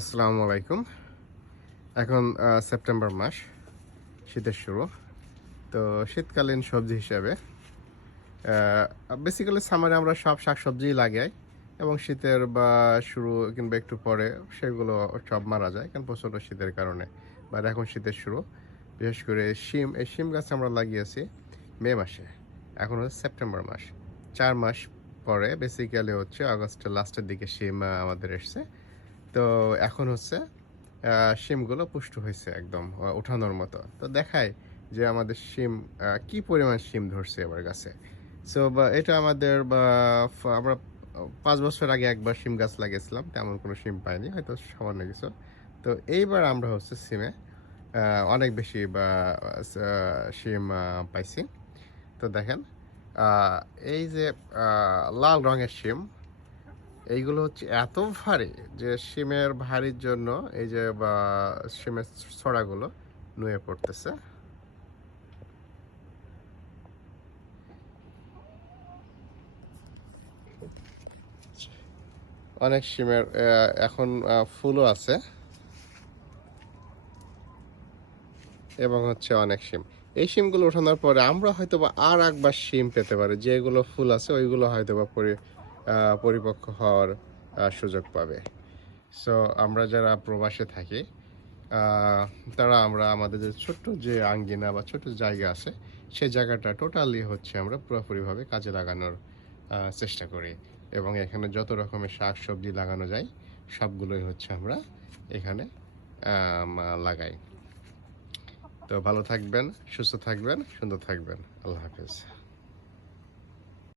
আসসালামু আলাইকুম। এখন সেপ্টেম্বর মাস, শীতের শুরু। তো শীতকালীন সবজি হিসেবে বেসিক্যালি সামারে আমরা সব শাকসবজিই লাগাই এবং শীতের বা শুরু কিংবা একটু পরে সেগুলো সব মারা যায় কারণ প্রচণ্ড শীতের কারণে। বাট এখন শীতের শুরু, বিশেষ করে এই শিম গাছ আমরা লাগিয়েছি মে মাসে। এখন হচ্ছে সেপ্টেম্বর মাস, 4 মাস পরে বেসিক্যালি হচ্ছে আগস্টের লাস্টের দিকে শিম আমাদের এসছে। তো এখন হচ্ছে শিমগুলো পুষ্ট হয়েছে একদম ওঠানোর মতো। তো দেখায় যে আমাদের শিম কি পরিমাণ শিম ধরছে এবার গাছে। সো এটা আমাদের আমরা 5 বছর আগে একবার শিম গাছ লাগিয়েছিলাম, তেমন কোনো শিম পাইনি, হয়তো সামান্য কিছু। তো এইবার আমরা হচ্ছে সিমে অনেক বেশি শিম পাইছি। তো দেখেন, আহ, এই যে লাল রঙের শিম, এইগুলো হচ্ছে এত ভারী যে শিমের ভারীর জন্য এই যে শিমের ছড়াগুলো নুয়ে পড়তেছে। অনেক শিমের এখন ফুলও আছে এবং হচ্ছে অনেক শিম। এই শিমগুলো ওঠানোর পরে আমরা হয়তো বা আর একবার শিম পেতে পারি, যেগুলো ফুল আছে ওইগুলো হয়তো বা পরিপক্ক হওয়ার সুযোগ পাবে। সো আমরা যারা প্রবাসে থাকি, আহ, তারা আমরা আমাদের যে ছোট্ট যে আঙ্গিনা বা ছোট জায়গা আছে, সেই জায়গাটা টোটালি হচ্ছে আমরা পুরোপুরিভাবে কাজে লাগানোর চেষ্টা করি এবং এখানে যত রকমের শাক সবজি লাগানো যায় সবগুলোই হচ্ছে আমরা এখানে লাগাই। তো ভালো থাকবেন, সুস্থ থাকবেন, সুন্দর থাকবেন। আল্লাহ হাফেজ।